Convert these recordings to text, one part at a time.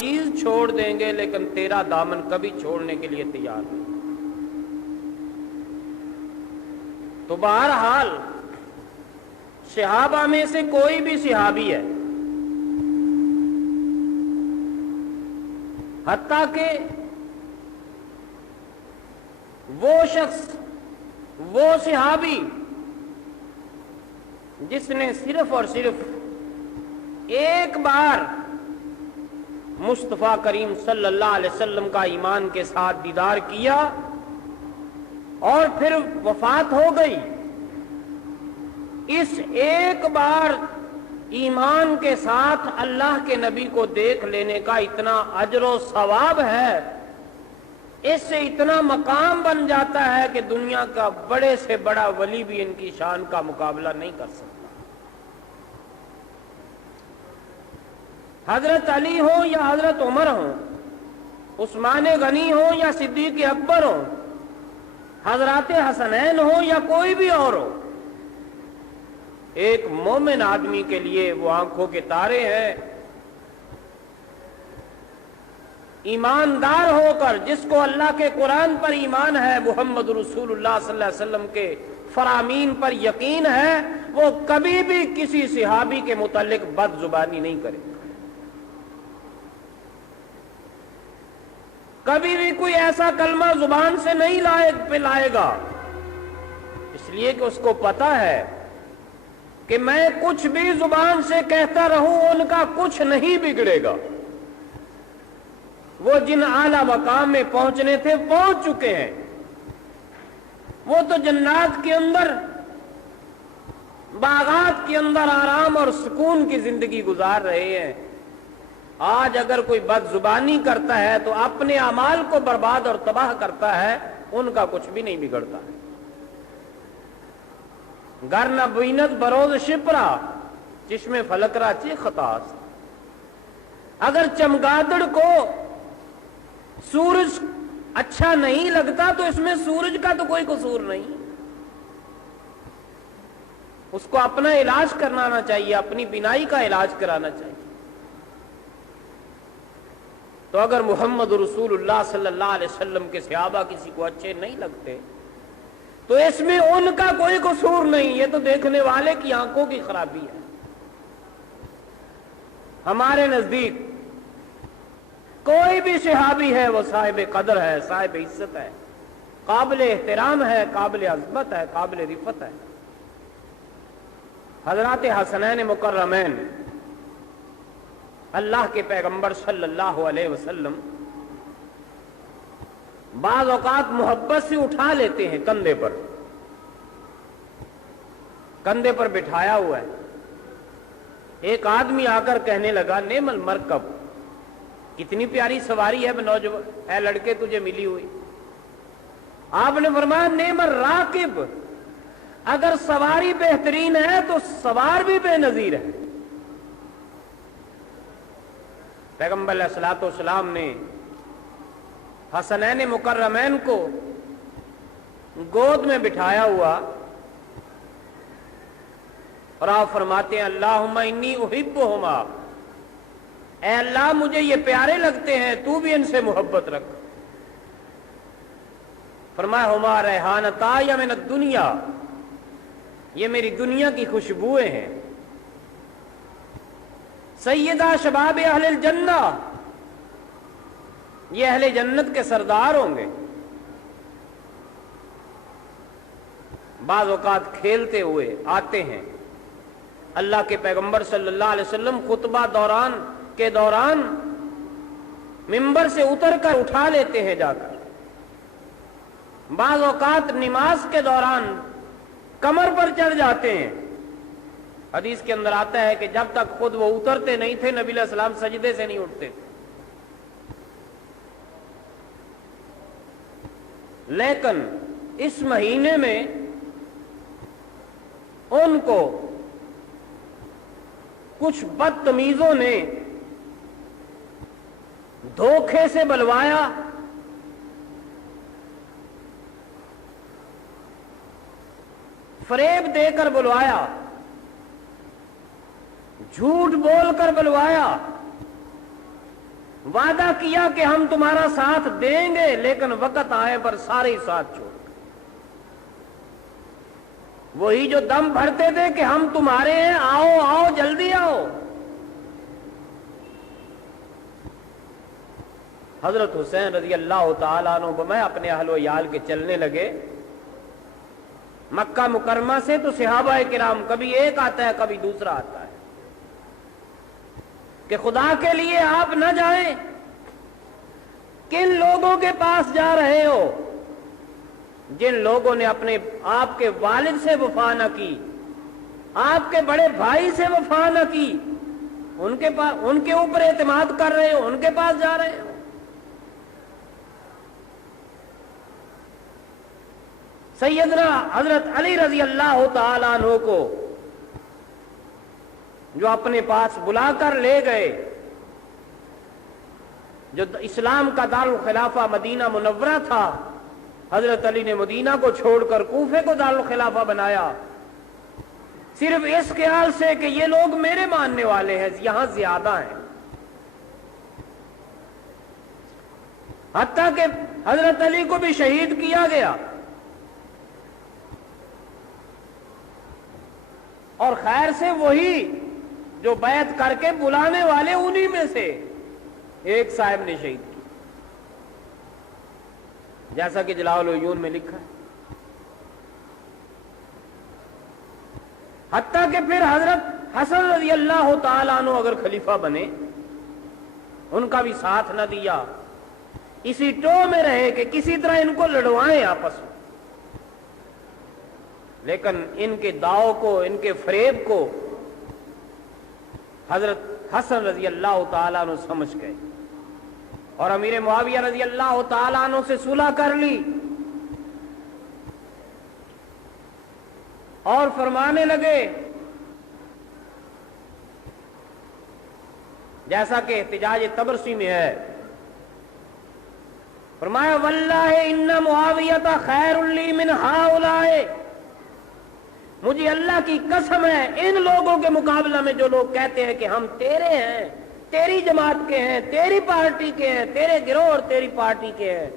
چیز چھوڑ دیں گے لیکن تیرا دامن کبھی چھوڑنے کے لیے تیار نہیں۔ تو بہرحال صحابہ میں سے کوئی بھی صحابی ہے، حتیٰ کہ وہ شخص، وہ صحابی جس نے صرف اور صرف ایک بار مصطفیٰ کریم صلی اللہ علیہ وسلم کا ایمان کے ساتھ دیدار کیا اور پھر وفات ہو گئی، اس ایک بار ایمان کے ساتھ اللہ کے نبی کو دیکھ لینے کا اتنا اجر و ثواب ہے، اس سے اتنا مقام بن جاتا ہے کہ دنیا کا بڑے سے بڑا ولی بھی ان کی شان کا مقابلہ نہیں کر سکتا۔ حضرت علی ہو یا حضرت عمر ہو، عثمان غنی ہو یا صدیق اکبر ہو، حضرات حسنین ہو یا کوئی بھی اور ہو، ایک مومن آدمی کے لیے وہ آنکھوں کے تارے ہیں۔ ایماندار ہو کر، جس کو اللہ کے قرآن پر ایمان ہے، محمد رسول اللہ صلی اللہ علیہ وسلم کے فرامین پر یقین ہے، وہ کبھی بھی کسی صحابی کے متعلق بد زبانی نہیں کرے، کبھی بھی کوئی ایسا کلمہ زبان سے نہیں لائے گا، اس لیے کہ اس کو پتا ہے کہ میں کچھ بھی زبان سے کہتا رہوں ان کا کچھ نہیں بگڑے گا، وہ جن اعلیٰ مقام میں پہنچنے تھے پہنچ چکے ہیں، وہ تو جنات کے اندر، باغات کے اندر آرام اور سکون کی زندگی گزار رہے ہیں۔ آج اگر کوئی بد زبانی کرتا ہے تو اپنے اعمال کو برباد اور تباہ کرتا ہے، ان کا کچھ بھی نہیں بگڑتا ہے۔ گر نہ بینت بروز شپرا چشم فلک را چی خطاست، اگر چمگادڑ کو سورج اچھا نہیں لگتا تو اس میں سورج کا تو کوئی قصور نہیں، اس کو اپنا علاج کرانا چاہیے، اپنی بینائی کا علاج کرانا چاہیے۔ تو اگر محمد رسول اللہ صلی اللہ علیہ وسلم کے صحابہ کسی کو اچھے نہیں لگتے تو اس میں ان کا کوئی قصور نہیں، یہ تو دیکھنے والے کی آنکھوں کی خرابی ہے۔ ہمارے نزدیک کوئی بھی صحابی ہے وہ صاحب قدر ہے، صاحب عزت ہے، قابل احترام ہے، قابل عظمت ہے، قابل رفعت ہے۔ حضرات حسنین مکرمین اللہ کے پیغمبر صلی اللہ علیہ وسلم بعض اوقات محبت سے اٹھا لیتے ہیں، کندھے پر بٹھایا ہوا ہے۔ ایک آدمی آ کر کہنے لگا نعم المرکب، کتنی پیاری سواری ہے نوجوان، اے لڑکے تجھے ملی ہوئی۔ آپ نے فرمایا نعم الراکب، اگر سواری بہترین ہے تو سوار بھی بے نظیر ہے۔ پیغمبر علیہ الصلوۃ والسلام نے حسنین مکرمین کو گود میں بٹھایا ہوا اور آپ فرماتے ہیں اللہم انی احبہما، اے اللہ مجھے یہ پیارے لگتے ہیں، تو بھی ان سے محبت رکھ۔ فرمایا ہما ریحانتا یا من الدنیا، یہ میری دنیا کی خوشبوئیں ہیں۔ سیدہ شباب اہل الجنہ، یہ اہل جنت کے سردار ہوں گے۔ بعض اوقات کھیلتے ہوئے آتے ہیں، اللہ کے پیغمبر صلی اللہ علیہ وسلم خطبہ کے دوران منبر سے اتر کر اٹھا لیتے ہیں جا کر۔ بعض اوقات نماز کے دوران کمر پر چڑھ جاتے ہیں۔ حدیث کے اندر آتا ہے کہ جب تک خود وہ اترتے نہیں تھے نبی علیہ السلام سجدے سے نہیں اٹھتے تھے۔ لیکن اس مہینے میں ان کو کچھ بدتمیزوں نے دھوکے سے بلوایا، فریب دے کر بلوایا، جھوٹ بول کر بلوایا، وعدہ کیا کہ ہم تمہارا ساتھ دیں گے، لیکن وقت آئے پر سارے ساتھ چھوڑ گئے۔ وہی جو دم بھرتے تھے کہ ہم تمہارے ہیں، آؤ آؤ جلدی آؤ۔ حضرت حسین رضی اللہ تعالیٰ عنہ میں اپنے اہل و عیال کے چلنے لگے مکہ مکرمہ سے، تو صحابہ کرام کبھی ایک آتا ہے کبھی دوسرا آتا ہے کہ خدا کے لیے آپ نہ جائیں، کن لوگوں کے پاس جا رہے ہو؟ جن لوگوں نے اپنے آپ کے والد سے وفا نہ کی، آپ کے بڑے بھائی سے وفا نہ کی، ان کے اوپر اعتماد کر رہے ہو، ان کے پاس جا رہے ہو۔ سیدنا حضرت علی رضی اللہ تعالیٰ عنہ کو جو اپنے پاس بلا کر لے گئے، جو اسلام کا دارالخلافہ مدینہ منورہ تھا، حضرت علی نے مدینہ کو چھوڑ کر کوفے کو دارالخلافہ بنایا، صرف اس خیال سے کہ یہ لوگ میرے ماننے والے ہیں، یہاں زیادہ ہیں۔ حتیٰ کہ حضرت علی کو بھی شہید کیا گیا، اور خیر سے وہی جو بیعت کر کے بلانے والے انہی میں سے ایک صاحب نے شہید کی، جیسا کہ جلاء العیون میں لکھا ہے۔ حتیٰ کہ پھر حضرت حسن رضی اللہ تعالیٰ عنہ اگر خلیفہ بنے، ان کا بھی ساتھ نہ دیا، اسی ٹو میں رہے کہ کسی طرح ان کو لڑوائیں آپس میں، لیکن ان کے داؤ کو، ان کے فریب کو حضرت حسن رضی اللہ تعالیٰ عنہ سمجھ گئے، اور امیر معاویہ رضی اللہ تعالیٰ عنہ سے صلح کر لی، اور فرمانے لگے جیسا کہ احتجاج طبرسی میں ہے، فرمایا واللہ ان معاویۃ خیر لی من ہؤلاء، مجھے اللہ کی قسم ہے ان لوگوں کے مقابلہ میں جو لوگ کہتے ہیں کہ ہم تیرے ہیں، تیری جماعت کے ہیں، تیری پارٹی کے ہیں، تیرے گروہ اور تیری پارٹی کے ہیں،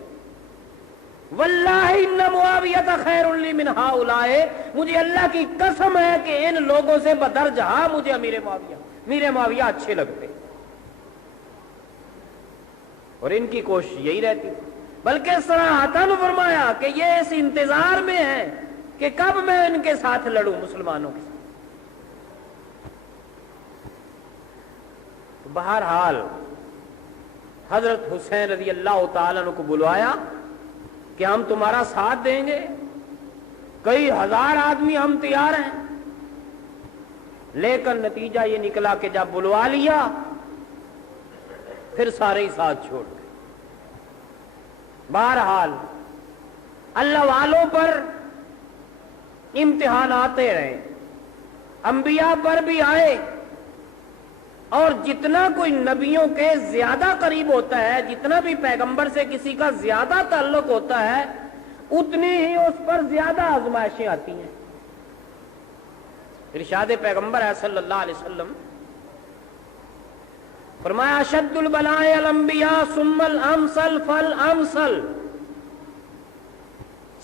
واللہ ان معاویۃ خیر لی من ہؤلاء، مجھے اللہ کی قسم ہے کہ ان لوگوں سے بدرجہ مجھے امیر معاویہ اچھے لگتے، اور ان کی کوشش یہی رہتی تھی، بلکہ صراحتاً فرمایا کہ یہ اس انتظار میں ہے کہ کب میں ان کے ساتھ لڑوں، مسلمانوں کے ساتھ۔ بہرحال حضرت حسین رضی اللہ تعالیٰ عنہ کو بلوایا کہ ہم تمہارا ساتھ دیں گے، کئی ہزار آدمی ہم تیار ہیں، لیکن نتیجہ یہ نکلا کہ جب بلوا لیا پھر سارے ہی ساتھ چھوڑ گئے۔ بہرحال اللہ والوں پر امتحان آتے رہے، انبیاء پر بھی آئے، اور جتنا کوئی نبیوں کے زیادہ قریب ہوتا ہے، جتنا بھی پیغمبر سے کسی کا زیادہ تعلق ہوتا ہے، اتنی ہی اس پر زیادہ آزمائشیں آتی ہیں۔ ارشاد پیغمبر ہے صلی اللہ علیہ وسلم، فرمایا اشد البلاء الانبیاء ثم الامثل فالامثل،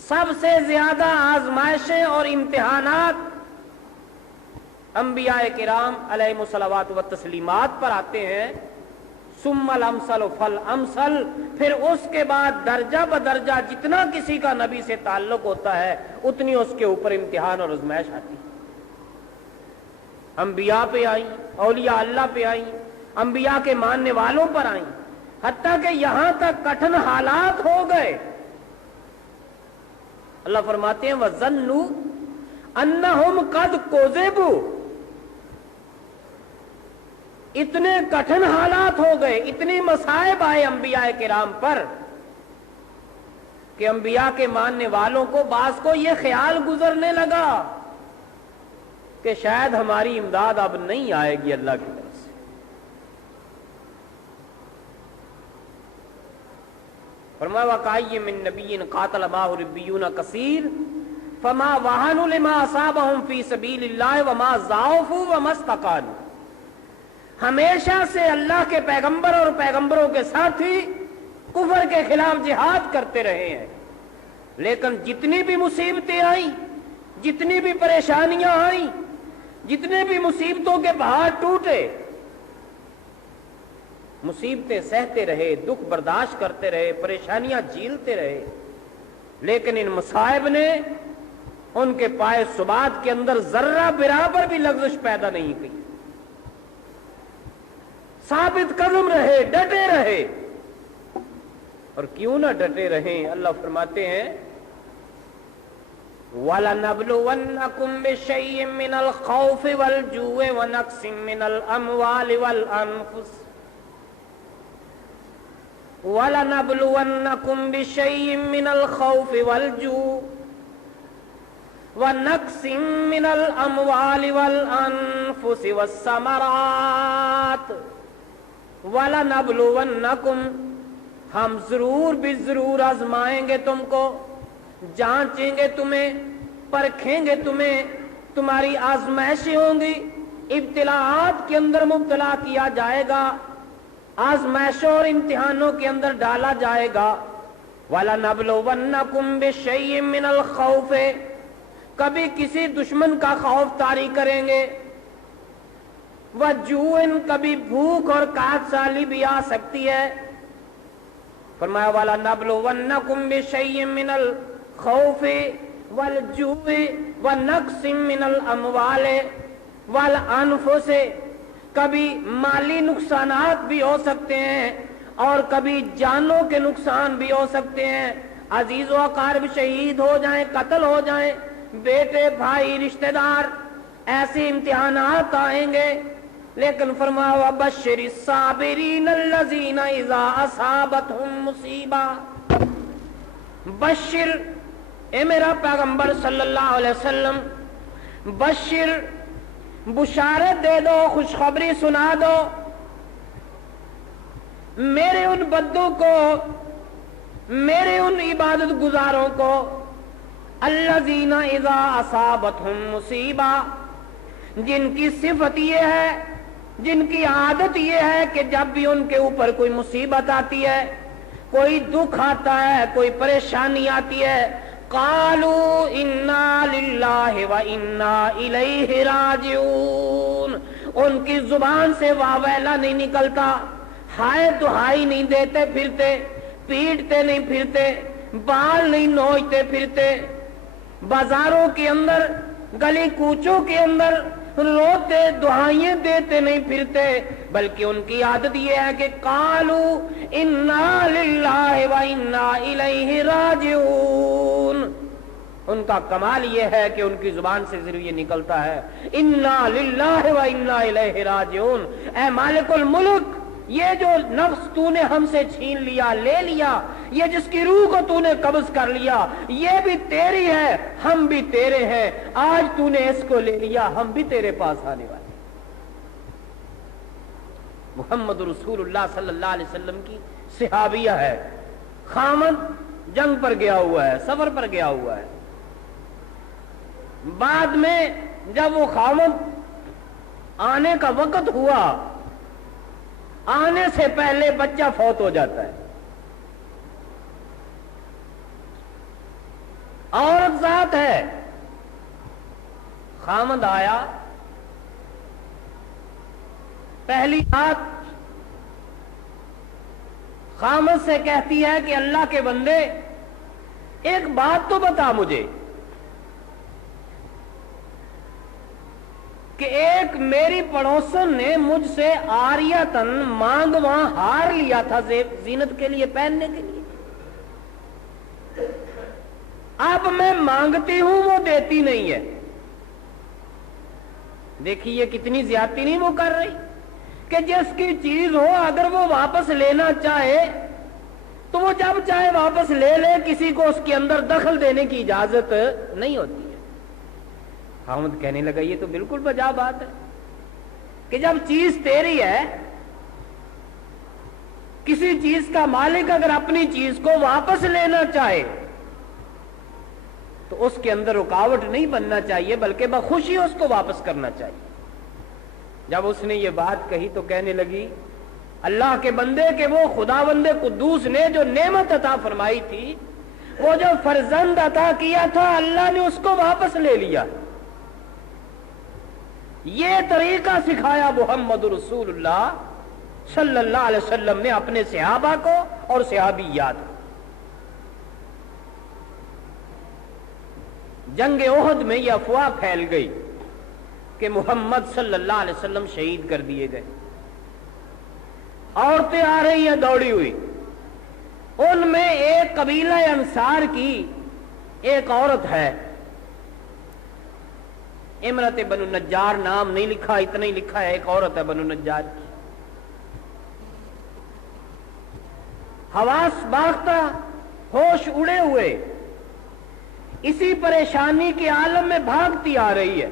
سب سے زیادہ آزمائشیں اور امتحانات انبیاء کرام علیہم الصلوات والتسلیمات پر آتے ہیں، ثم الامثل فالامثل، پھر اس کے بعد درجہ بدرجہ جتنا کسی کا نبی سے تعلق ہوتا ہے اتنی اس کے اوپر امتحان اور آزمائش آتی ہے۔ انبیاء پہ آئیں، اولیاء اللہ پہ آئیں، انبیاء کے ماننے والوں پر آئیں، حتیٰ کہ یہاں تک کٹھن حالات ہو گئے۔ اللہ فرماتے ہیں وَظَنُّوا أَنَّهُمْ قَدْ كُذِبُوا، اتنے کٹھن حالات ہو گئے، اتنی مصائب آئے انبیاء کرام پر کہ انبیاء کے ماننے والوں کو، بعض کو یہ خیال گزرنے لگا کہ شاید ہماری امداد اب نہیں آئے گی اللہ کی طرف سے۔ فرمایا وَكَأَيٍّ مِّن نَبِيٍّ قَاتَلَ مَعَهُ رِبِّيُّونَ كَثِيرٌ فَمَا وَهَنُوا لِمَا أَصَابَهُمْ فِي سَبِيلِ اللَّهِ وَمَا ضَعُفُوا وَمَا اسْتَقَامُوا، ہمیشہ سے اللہ کے پیغمبر اور پیغمبروں کے ساتھی کفر کے خلاف جہاد کرتے رہے ہیں، لیکن جتنی بھی مصیبتیں آئیں، جتنی بھی پریشانیاں آئیں، جتنے بھی مصیبتوں کے پہاڑ ٹوٹے، مصیبتیں سہتے رہے، دکھ برداشت کرتے رہے، پریشانیاں جھیلتے رہے، لیکن ان مصائب نے ان کے پائے ثبات کے اندر ذرہ برابر بھی لغزش پیدا نہیں کی، ثابت قدم رہے، ڈٹے رہے۔ اور کیوں نہ ڈٹے رہیں؟ اللہ فرماتے ہیں وَلَنَبْلُوَنَّكُمْ بِشَيْءٍ مِّنَ الْخَوْفِ وَالْجُوعِ وَنَقْصٍ مِّنَ الْأَمْوَالِ وَالْأَنفُسِ وَلَنَبْلُوَنَّكُمْ بِشَيْءٍ مِّنَ الْخَوْفِ وَالْجُوعِ وَنَقْصٍ مِّنَ الْأَمْوَالِ وَالْأَنفُسِ وَالثَّمَرَاتِ وَلَنَبْلُوَنَّكُمْ، ہم ضرور بھی ضرور آزمائیں گے تم کو، جانچیں گے تمہیں، پرکھیں گے تمہیں، تمہاری آزمائشیں ہوں گی، ابتلاعات کے اندر مبتلا کیا جائے گا، آزمائشوں اور امتحانوں کے اندر ڈالا جائے گا۔ وَلَنَبْلُوَنَّكُمْ بِشَيْءٍ مِّنَ الْخَوْفِ، کبھی کسی دشمن کا خوف طاری کریں گے، وَجُوعٍ، کبھی بھوک اور قحط سالی بھی آ سکتی ہے۔ فرمایا وَلَنَبْلُوَنَّكُمْ بِشَيْءٍ مِّنَ الْخَوْفِ وَالْجُوعِ وَنَقْصٍ مِّنَ الْأَمْوَالِ وَالْأَنفُسِ، کبھی مالی نقصانات بھی ہو سکتے ہیں اور کبھی جانوں کے نقصان بھی ہو سکتے ہیں، عزیز و اقارب شہید ہو جائیں، قتل ہو جائیں، بیٹے بھائی رشتہ دار، ایسے امتحانات آئیں گے۔ لیکن فرمایا وَبَشِّرِ الصَّابِرِينَ الَّذِينَ إِذَا أَصَابَتْهُم مُّصِیبَةٌ، بشر، اے میرا پیغمبر صلی اللہ علیہ وسلم، بشر، بشارت دے دو، خوشخبری سنا دو میرے ان بندوں کو، میرے ان عبادت گزاروں کو، الذین اذا اصابتہم مصیبہ، جن کی صفت یہ ہے، جن کی عادت یہ ہے کہ جب بھی ان کے اوپر کوئی مصیبت آتی ہے، کوئی دکھ آتا ہے، کوئی پریشانی آتی ہے، قالوا انا للہ و انا الیہ راجعون، ان کی زبان سے واہ ویلا نہیں نکلتا، ہائے دہائی نہیں دیتے پھرتے، پیٹتے نہیں پھرتے، بال نہیں نوچتے پھرتے، بازاروں کے اندر، گلی کوچوں کے اندر روتے دعائیں دیتے نہیں پھرتے، بلکہ ان کی عادت یہ ہے کہ قالوا انا للہ و انا الیہ راجعون، ان کا کمال یہ ہے کہ ان کی زبان سے ضرور یہ نکلتا ہے انا للہ و انا الیہ راجعون، اے مالک الملک، یہ جو نفس تو نے ہم سے چھین لیا، لے لیا، یہ جس کی روح کو تو نے قبض کر لیا، یہ بھی تیری ہے، ہم بھی تیرے ہیں، آج تو نے اس کو لے لیا، ہم بھی تیرے پاس آنے والے۔ محمد رسول اللہ صلی اللہ علیہ وسلم کی صحابیہ ہے، خامد جنگ پر گیا ہوا ہے، سفر پر گیا ہوا ہے، بعد میں جب وہ خامد آنے کا وقت ہوا، آنے سے پہلے بچہ فوت ہو جاتا ہے، عورت ذات ہے، خامد آیا، پہلی بات خامد سے کہتی ہے کہ اللہ کے بندے ایک بات تو بتا مجھے کہ ایک میری پڑوسن نے مجھ سے آریتن مانگواں ہار لیا تھا زینت کے لیے، پہننے کے لیے، اب میں مانگتی ہوں وہ دیتی نہیں ہے۔ دیکھیے کتنی زیادتی نہیں وہ کر رہی کہ جس کی چیز ہو اگر وہ واپس لینا چاہے تو وہ جب چاہے واپس لے لے، کسی کو اس کے اندر دخل دینے کی اجازت نہیں ہوتی ہے۔ خامد کہنے لگا یہ تو بالکل بجا بات ہے کہ جب چیز تیری ہے، کسی چیز کا مالک اگر اپنی چیز کو واپس لینا چاہے تو اس کے اندر رکاوٹ نہیں بننا چاہیے، بلکہ بخوشی اس کو واپس کرنا چاہیے۔ جب اس نے یہ بات کہی تو کہنے لگی اللہ کے بندے کہ وہ خداوند قدوس نے جو نعمت عطا فرمائی تھی، وہ جو فرزند عطا کیا تھا، اللہ نے اس کو واپس لے لیا۔ یہ طریقہ سکھایا محمد رسول اللہ صلی اللہ علیہ وسلم نے اپنے صحابہ کو اور صحابیات کو۔ جنگ احد میں یہ افواہ پھیل گئی کہ محمد صلی اللہ علیہ وسلم شہید کر دیے گئے۔ عورتیں آ رہی ہیں دوڑی ہوئی، ان میں ایک قبیلہ انصار کی ایک عورت ہے، امرت بنو نجار، نام نہیں لکھا، اتنا ہی لکھا ہے ایک عورت ہے بنو نجار کی، حواس باختہ، ہوش اڑے ہوئے، اسی پریشانی کے عالم میں بھاگتی آ رہی ہے،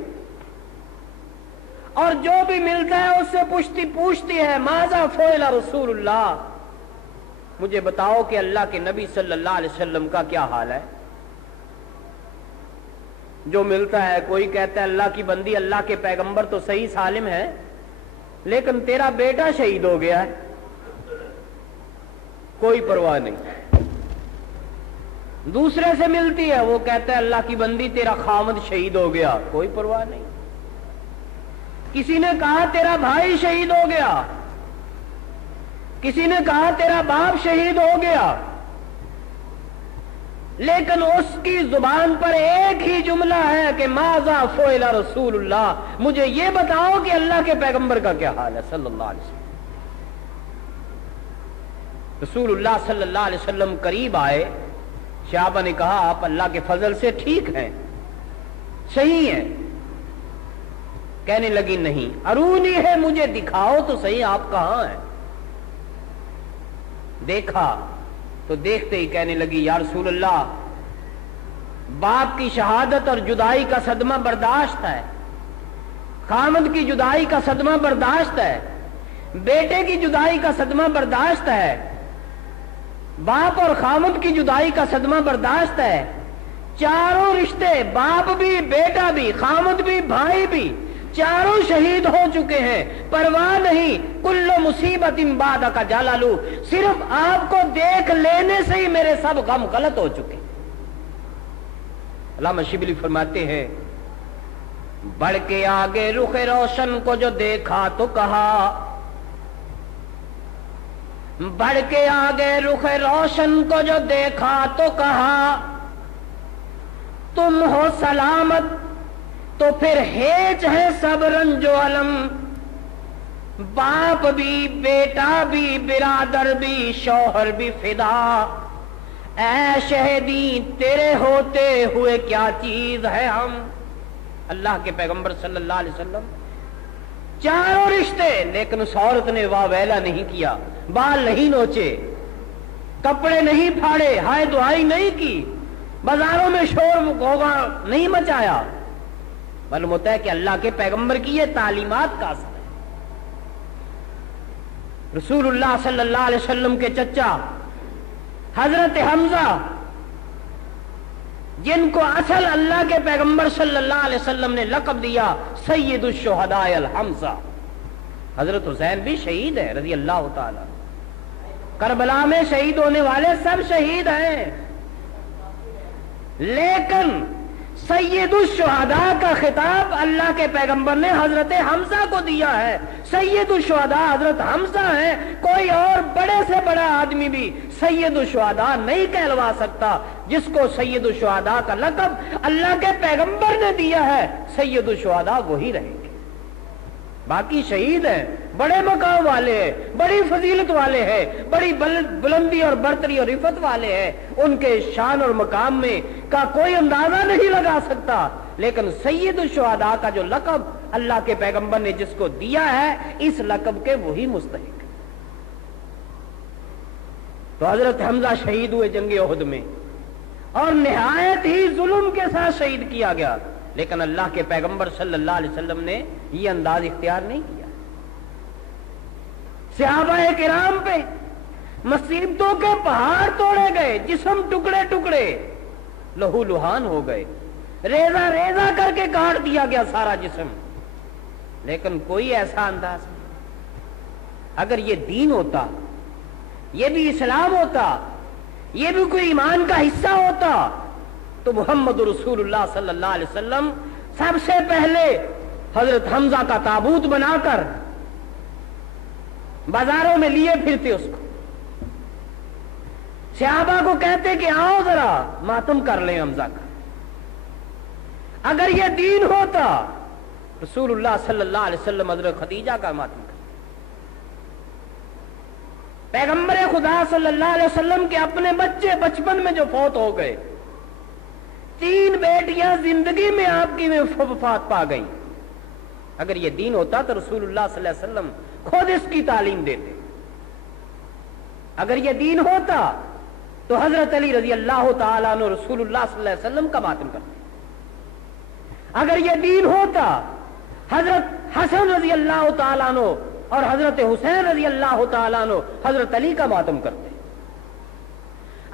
اور جو بھی ملتا ہے اس سے پوچھتی ہے ماذا فعل رسول اللہ، مجھے بتاؤ کہ اللہ کے نبی صلی اللہ علیہ وسلم کا کیا حال ہے۔ جو ملتا ہے، کوئی کہتا ہے اللہ کی بندی، اللہ کے پیغمبر تو صحیح سالم ہے، لیکن تیرا بیٹا شہید ہو گیا ہے، کوئی پرواہ نہیں۔ دوسرے سے ملتی ہے، وہ کہتا ہے اللہ کی بندی تیرا خامد شہید ہو گیا، کوئی پرواہ نہیں۔ کسی نے کہا تیرا بھائی شہید ہو گیا، کسی نے کہا تیرا باپ شہید ہو گیا، لیکن اس کی زبان پر ایک ہی جملہ ہے کہ ماذا فعل رسول اللہ، مجھے یہ بتاؤ کہ اللہ کے پیغمبر کا کیا حال ہے صلی اللہ علیہ وسلم۔ رسول اللہ صلی اللہ علیہ وسلم قریب آئے، صحابہ نے کہا آپ اللہ کے فضل سے ٹھیک ہیں، صحیح ہیں؟ کہنے لگی نہیں، ارونی ہے، مجھے دکھاؤ تو صحیح آپ کہاں ہیں۔ دیکھا تو دیکھتے ہی کہنے لگی یا رسول اللہ، باپ کی شہادت اور جدائی کا صدمہ برداشت ہے، خامد کی جدائی کا صدمہ برداشت ہے، بیٹے کی جدائی کا صدمہ برداشت ہے، باپ اور خامد کی جدائی کا صدمہ برداشت ہے، چاروں رشتے، باپ بھی، بیٹا بھی، خامد بھی، بھائی بھی، چاروں شہید ہو چکے ہیں، پرواہ نہیں، کل مصیبت بعد کا جلالو، صرف آپ کو دیکھ لینے سے ہی میرے سب غم غلط ہو چکے۔ علامہ شبلی فرماتے ہیں بڑھ کے آگے رخ روشن کو جو دیکھا تو کہا، بڑھ کے آگے رخ روشن کو جو دیکھا تو کہا، تم ہو سلامت تو پھر ہیچ ہے سب رنج و علم، باپ بھی، بیٹا بھی، برادر بھی، شوہر بھی فدا، اے شہیدی تیرے ہوتے ہوئے کیا چیز ہے ہم۔ اللہ کے پیغمبر صلی اللہ علیہ وسلم چاروں رشتے، لیکن اس عورت نے واہ ویلا نہیں کیا، بال نہیں نوچے، کپڑے نہیں پھاڑے، ہائے دعائی نہیں کی، بازاروں میں شور غوغا نہیں مچایا۔ معلوم ہوتا ہے کہ اللہ کے پیغمبر کی یہ تعلیمات کا اثر ہے۔ رسول اللہ صلی اللہ علیہ وسلم کے چچا حضرت حمزہ، جن کو اصل اللہ کے پیغمبر صلی اللہ علیہ وسلم نے لقب دیا سید الشہداء الحمزہ، حضرت حسین بھی شہید ہے رضی اللہ تعالی، کربلا میں شہید ہونے والے سب شہید ہیں، لیکن سید الشہداء کا خطاب اللہ کے پیغمبر نے حضرت حمزہ کو دیا ہے۔ سید الشہداء حضرت حمزہ ہیں، کوئی اور بڑے سے بڑا آدمی بھی سید الشہداء نہیں کہلوا سکتا۔ جس کو سید الشہداء کا لقب اللہ کے پیغمبر نے دیا ہے، سید الشہداء وہی رہیں گے۔ باقی شہید ہیں، بڑے مقام والے ہیں، بڑی فضیلت والے ہیں، بڑی بلندی اور برتری اور عفت والے ہیں، ان کے شان اور مقام میں کا کوئی اندازہ نہیں لگا سکتا، لیکن سید الشہداء کا جو لقب اللہ کے پیغمبر نے جس کو دیا ہے، اس لقب کے وہی مستحق۔ تو حضرت حمزہ شہید ہوئے جنگ احد میں، اور نہایت ہی ظلم کے ساتھ شہید کیا گیا، لیکن اللہ کے پیغمبر صلی اللہ علیہ وسلم نے یہ انداز اختیار نہیں کیا۔ صحابہ کرام پہ مصیبتوں کے پہاڑ توڑے گئے، جسم ٹکڑے ٹکڑے لہو لہان ہو گئے، ریزہ ریزہ کر کے کاٹ دیا گیا سارا جسم، لیکن کوئی ایسا انداز نہیں. اگر یہ دین ہوتا، یہ بھی اسلام ہوتا، یہ بھی کوئی ایمان کا حصہ ہوتا، تو محمد رسول اللہ صلی اللہ علیہ وسلم سب سے پہلے حضرت حمزہ کا تابوت بنا کر بازاروں میں لیے پھرتے اس کو، صحابہ کو کہتے کہ آؤ ذرا ماتم کر لیں حمزہ کا. اگر یہ دین ہوتا، رسول اللہ صلی اللہ علیہ وسلم حضرت خدیجہ کا ماتم کرتے. پیغمبر خدا صلی اللہ علیہ وسلم کے اپنے بچے بچپن میں جو فوت ہو گئے، 3 بیٹیاں زندگی میں آپ کی وفات پا گئی. اگر یہ دین ہوتا تو رسول اللہ صلی اللہ علیہ وسلم خود اس کی تعلیم دیتے. اگر یہ دین ہوتا تو حضرت علی رضی اللہ تعالیٰ عنہ رسول اللہ صلی اللہ علیہ وسلم کا ماتم کرتے. اگر یہ دین ہوتا حضرت حسن رضی اللہ تعالیٰ عنہ اور حضرت حسین رضی اللہ تعالیٰ عنہ حضرت علی کا ماتم کرتے.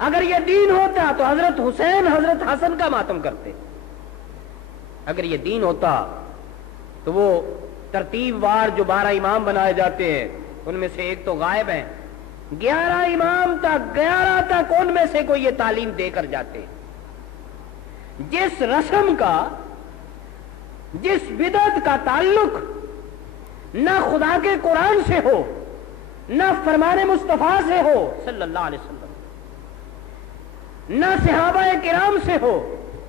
اگر یہ دین ہوتا تو حضرت حسین حضرت حسن کا ماتم کرتے. اگر یہ دین ہوتا تو وہ ترتیب وار جو 12 امام بنائے جاتے ہیں ان میں سے ایک تو غائب ہیں، 11 امام تک 11 تک ان میں سے کوئی یہ تعلیم دے کر جاتے. جس رسم کا، جس بدعت کا تعلق نہ خدا کے قرآن سے ہو، نہ فرمان مصطفیٰ سے ہو صلی اللہ علیہ وسلم، نہ صحابہ کرام سے ہو،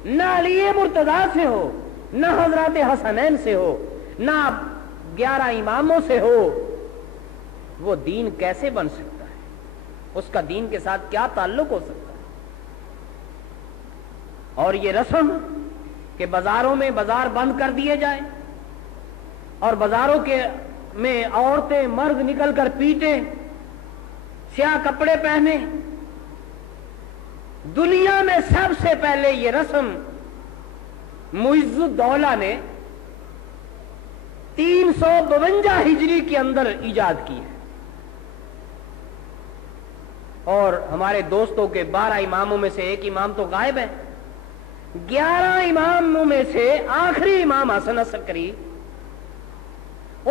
نہ علی مرتضیٰ سے ہو، نہ حضرات حسنین سے ہو، نہ 11 اماموں سے ہو، وہ دین کیسے بن سکتا ہے؟ اس کا دین کے ساتھ کیا تعلق ہو سکتا ہے؟ اور یہ رسم کہ بازاروں میں بازار بند کر دیے جائیں اور بازاروں کے میں عورتیں مرد نکل کر پیٹیں، سیاہ کپڑے پہنے. دنیا میں سب سے پہلے یہ رسم معز الدولہ نے 352 ہجری کے اندر ایجاد کی ہے. اور ہمارے دوستوں کے 12 اماموں میں سے ایک امام تو غائب ہے. 11 اماموں میں سے آخری امام حسن عسکری،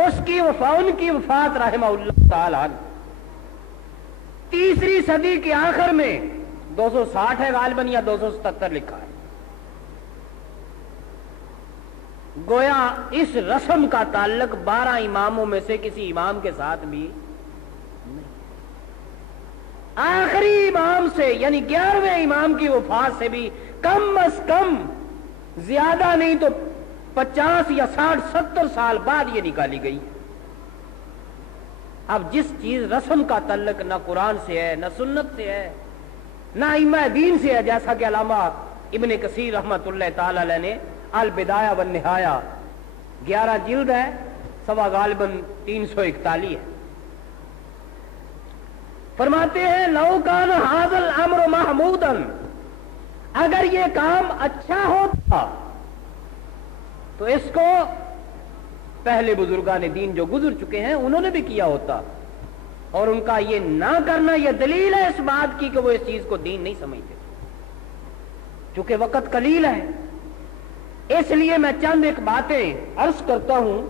اس کی ان کی وفات رحمہ اللہ تعالی 3 صدی کے آخر میں 260 ہے غالباً یا 277 لکھا ہے. گویا اس رسم کا تعلق 12 اماموں میں سے کسی امام کے ساتھ بھی نہیں. آخری امام سے یعنی 11ویں امام کی وفات سے بھی کم از کم زیادہ نہیں تو 50 یا 60 70 سال بعد یہ نکالی گئی. اب جس چیز رسم کا تعلق نہ قرآن سے ہے، نہ سنت سے ہے، نہ ائمہ دین سے ہے، جیسا کہ علامہ ابن کثیر رحمۃ اللہ تعالی علیہ نے البدایہ والنہایہ 11 جلد ہے، سوا غالباً 341 ہے. فرماتے ہیں لو کان ھذا الامر محمودا، اگر یہ کام اچھا ہوتا تو اس کو پہلے بزرگان دین جو گزر چکے ہیں انہوں نے بھی کیا ہوتا، اور ان کا یہ نہ کرنا یہ دلیل ہے اس بات کی کہ وہ اس چیز کو دین نہیں سمجھتے. چونکہ وقت قلیل ہے اس لیے میں چند ایک باتیں عرض کرتا ہوں.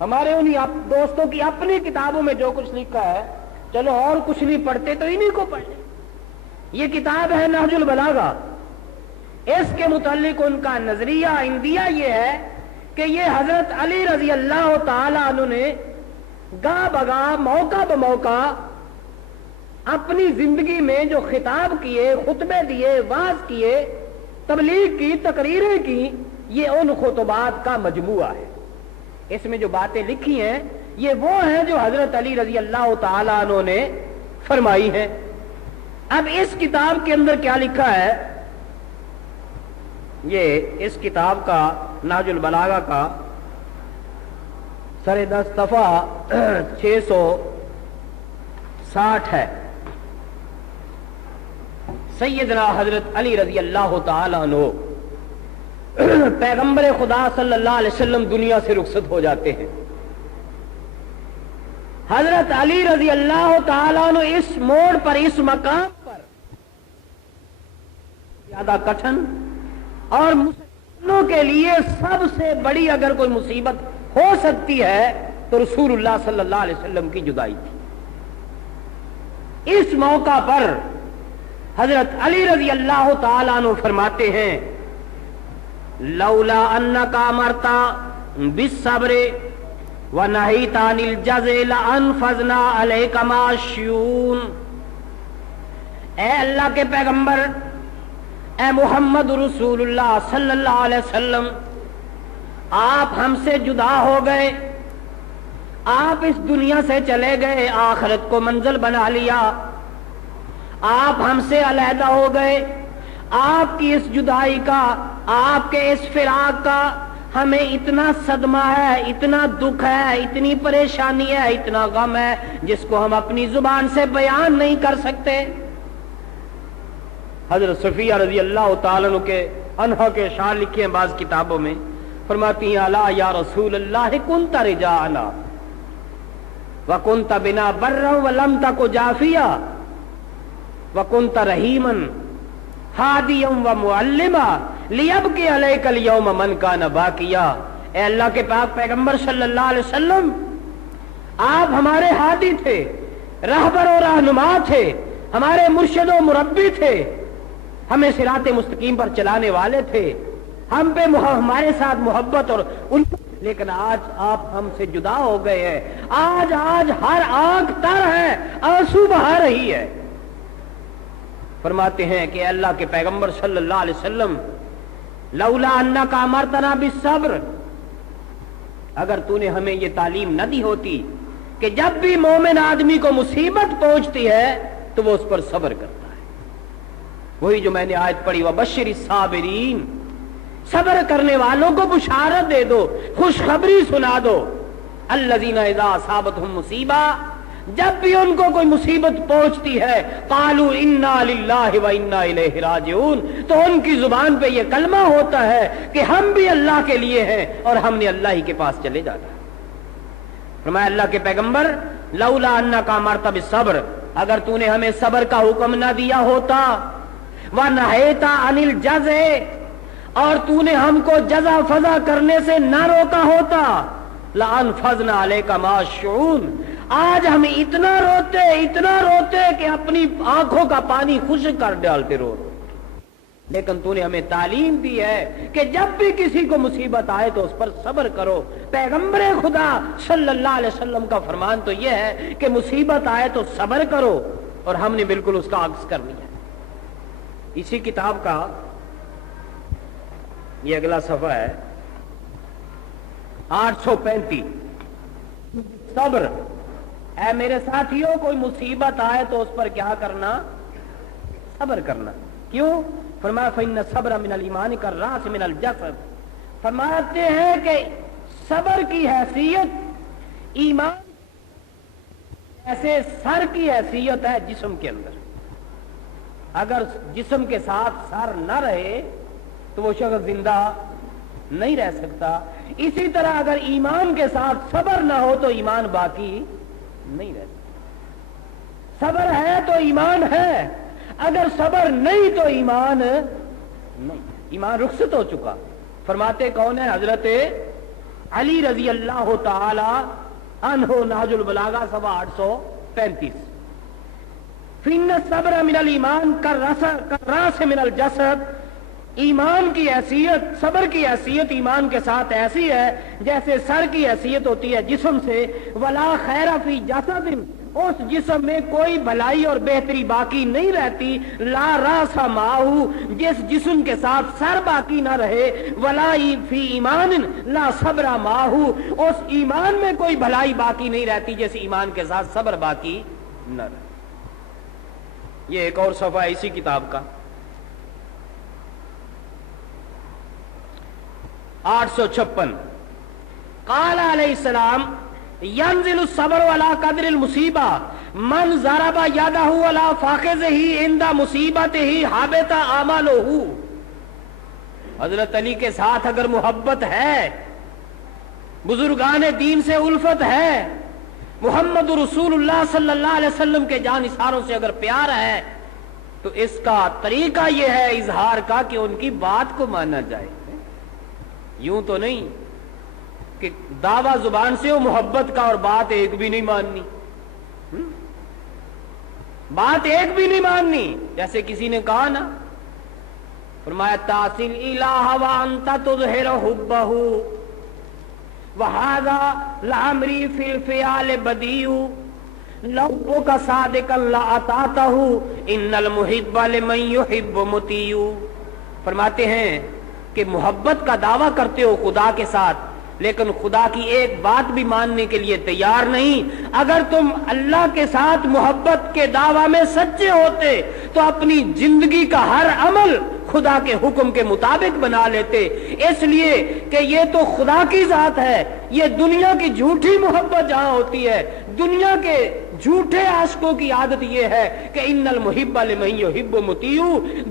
ہمارے انہی دوستوں کی اپنی کتابوں میں جو کچھ لکھا ہے، چلو اور کچھ نہیں پڑھتے تو انہی کو پڑھ لیں. یہ کتاب ہے نہج البلاغہ. اس کے متعلق ان کا نظریہ عندیہ یہ ہے کہ یہ حضرت علی رضی اللہ تعالی عنہ نے گاہ بگاہ موقع بموقع اپنی زندگی میں جو خطاب کیے، خطبے دیے، وعظ کیے، تبلیغ کی، تقریریں کی، یہ ان خطبات کا مجموعہ ہے. اس میں جو باتیں لکھی ہیں یہ وہ ہیں جو حضرت علی رضی اللہ تعالی عنہ نے فرمائی ہیں. اب اس کتاب کے اندر کیا لکھا ہے، یہ اس کتاب کا نہج البلاغہ کا سر 10 صفحہ 660 ہے. سیدنا حضرت علی رضی اللہ تعالی عنہ پیغمبر خدا صلی اللہ علیہ وسلم دنیا سے رخصت ہو جاتے ہیں. حضرت علی رضی اللہ تعالی عنہ اس موڑ پر، اس مقام پر زیادہ کٹھن اور مسلمانوں کے لیے سب سے بڑی اگر کوئی مصیبت ہو سکتی ہے تو رسول اللہ صلی اللہ علیہ وسلم کی جدائی تھی۔ اس موقع پر حضرت علی رضی اللہ تعالیٰ عنہ فرماتے ہیں لولا انک امرتا بالصبر ونہیت عن الجزع لانفذنا علیک ما الشیون، اے اللہ کے پیغمبر، اے محمد رسول اللہ صلی اللہ علیہ وسلم، آپ ہم سے جدا ہو گئے، آپ اس دنیا سے چلے گئے، آخرت کو منزل بنا لیا، آپ ہم سے علیحدہ ہو گئے، آپ کی اس جدائی کا، آپ کے اس فراق کا ہمیں اتنا صدمہ ہے، اتنا دکھ ہے، اتنی پریشانی ہے، اتنا غم ہے جس کو ہم اپنی زبان سے بیان نہیں کر سکتے۔ حضرت صفیہ رضی اللہ تعالیٰ عنہ کے شعر لکھے ہیں بعض کتابوں میں، فرماتی ہیں الا یا رسول اللہ کنت رجاءنا وکنت بنا برا ولم تک جافیا وکنت رحیما ہادیا ومعلما لیبکی علیک اليوم من کان باکیا، اے اللہ کے پاک پیغمبر صلی اللہ علیہ وسلم، آپ ہمارے ہادی تھے، رہبر و رہنما تھے، ہمارے مرشد و مربی تھے، ہمیں صراط مستقیم پر چلانے والے تھے، ہم پہ ہمارے ساتھ محبت اور ان، لیکن آج آپ ہم سے جدا ہو گئے ہیں، آج ہر آنکھ تر ہے، آنسو بہا رہی ہے۔ فرماتے ہیں کہ اللہ کے پیغمبر صلی اللہ علیہ وسلم لولا انک امرتنا بالصبر، اگر تو نے ہمیں یہ تعلیم نہ دی ہوتی کہ جب بھی مومن آدمی کو مصیبت پہنچتی ہے تو وہ اس پر صبر کرتا ہے، وہی جو میں نے آیت پڑھی وبشر الصابرین، صبر کرنے والوں کو بشارت دے دو، خوشخبری سنا دو، الذین اذا اصابتهم مصیبہ، جب بھی ان کو کوئی مصیبت پہنچتی ہے قالوا انا للہ و انا الیہ راجعون، تو ان کی زبان پہ یہ کلمہ ہوتا ہے کہ ہم بھی اللہ کے لیے ہیں اور ہم نے اللہ ہی کے پاس چلے جانا ہے۔ فرمایا اللہ کے پیغمبر لولا انک امرت بالصبر، اگر تو نے ہمیں صبر کا حکم نہ دیا ہوتا، ونہیت عن الجزع، اور تو نے ہم کو جزا فضا کرنے سے نہ روکا ہوتا، لانفذنا علیک ما الشعون، آج ہم اتنا روتے کہ اپنی آنکھوں کا پانی خشک کر ڈالتے رو، لیکن تو نے ہمیں تعلیم دی ہے کہ جب بھی کسی کو مصیبت آئے تو اس پر صبر کرو۔ پیغمبر خدا صلی اللہ علیہ وسلم کا فرمان تو یہ ہے کہ مصیبت آئے تو صبر کرو، اور ہم نے بالکل اس کا عکس کر لیا۔ اسی کتاب کا یہ اگلا صفحہ ہے 835، صبر، اے میرے ساتھیوں کوئی مصیبت آئے تو اس پر کیا کرنا؟ صبر کرنا۔ کیوں؟ فرمایا فإن الصبر من الایمان کالراس من الجسد، فرماتے ہیں کہ صبر کی حیثیت ایمان ایسے سر کی حیثیت ہے جسم کے اندر، اگر جسم کے ساتھ سر نہ رہے تو وہ شخص زندہ نہیں رہ سکتا، اسی طرح اگر ایمان کے ساتھ صبر نہ ہو تو ایمان باقی نہیں رہتا۔ صبر ہے تو ایمان ہے، اگر صبر نہیں تو ایمان نہیں، ایمان رخصت ہو چکا۔ فرماتے کون ہے؟ حضرت علی رضی اللہ تعالی عنہ، نہج البلاغہ صفحہ 835، فإن الصبر من الایمان کالراس من الجسد، ایمان کی حیثیت، صبر کی حیثیت ایمان کے ساتھ ایسی ہے جیسے سر کی حیثیت ہوتی ہے جسم سے، ولا خیر فی جسد، اس جسم میں کوئی بھلائی اور بہتری باقی نہیں رہتی، لا راس معہ، جس جسم کے ساتھ سر باقی نہ رہے، ولا فی ایمان لا صبر معہ، اس ایمان میں کوئی بھلائی باقی نہیں رہتی جس ایمان کے ساتھ صبر باقی نہ رہے۔ یہ ایک اور صفحہ اسی کتاب کا 856، قال علیہ السلام ینزل الصبر علی قدر المصیبہ، من ضرب یدہ علی فاخذہ عند مصیبتہ حبط عملہ، حضرت علی کے ساتھ اگر محبت ہے، بزرگان دین سے الفت ہے، محمد رسول اللہ صلی اللہ علیہ وسلم کے جان نثاروں سے اگر پیار ہے، تو اس کا طریقہ یہ ہے اظہار کا کہ ان کی بات کو مانا جائے، یوں تو نہیں کہ دعویٰ زبان سے ہو محبت کا اور بات ایک بھی نہیں ماننی، بات ایک بھی نہیں ماننی. جیسے کسی نے کہا نا، فرمایا تاصل الہ وانت تظہر حبہ وہذا لعمری فی الفعال بدیع لو کا صادقا لأطاعتہ ان المحب لمن یحب مطیع. فرماتے ہیں کہ محبت کا دعویٰ کرتے ہو خدا کے ساتھ، لیکن خدا کی ایک بات بھی ماننے کے لیے تیار نہیں. اگر تم اللہ کے ساتھ محبت کے دعویٰ میں سچے ہوتے تو اپنی زندگی کا ہر عمل خدا کے حکم کے مطابق بنا لیتے، اس لیے کہ یہ تو خدا کی ذات ہے. یہ دنیا کی جھوٹی محبت جہاں ہوتی ہے، دنیا کے جھوٹے عاشقوں کی عادت یہ ہے کہ ان المحب لمن یحب مطیع.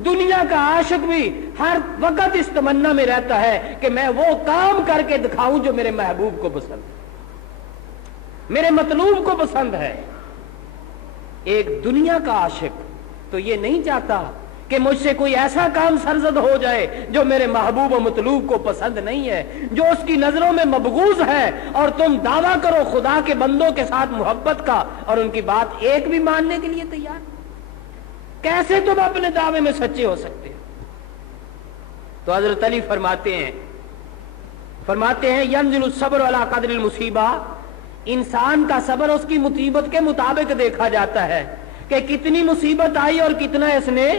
دنیا کا عاشق بھی ہر وقت اس تمنا میں رہتا ہے کہ میں وہ کام کر کے دکھاؤں جو میرے محبوب کو پسند ہے، میرے مطلوب کو پسند ہے. ایک دنیا کا عاشق تو یہ نہیں چاہتا کہ مجھ سے کوئی ایسا کام سرزد ہو جائے جو میرے محبوب و مطلوب کو پسند نہیں ہے، جو اس کی نظروں میں مبغوض ہے، اور تم دعویٰ کرو خدا کے بندوں کے ساتھ محبت کا اور ان کی بات ایک بھی ماننے کے لیے تیار. کیسے تم اپنے دعوے میں سچے ہو سکتے ہو؟ تو حضرت علی فرماتے ہیں ینزل الصبر علی قدر المصیبہ. انسان کا صبر اس کی مصیبت کے مطابق دیکھا جاتا ہے کہ کتنی مصیبت آئی اور کتنا اس نے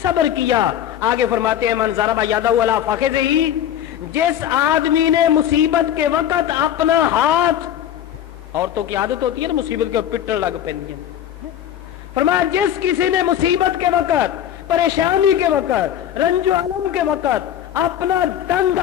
صبر کیا. آگے فرماتے ہیں من ضرب یدہ علی فخذہ، جس آدمی نے مصیبت کے وقت اپنا ہاتھ، عورتوں کی عادت ہوتی ہے نا مصیبت کے پٹن لگ پہنتی ہیں، فرمایا جس کسی نے مصیبت کے وقت، پریشانی کے وقت، رنج و الم کے وقت اپنا تنگ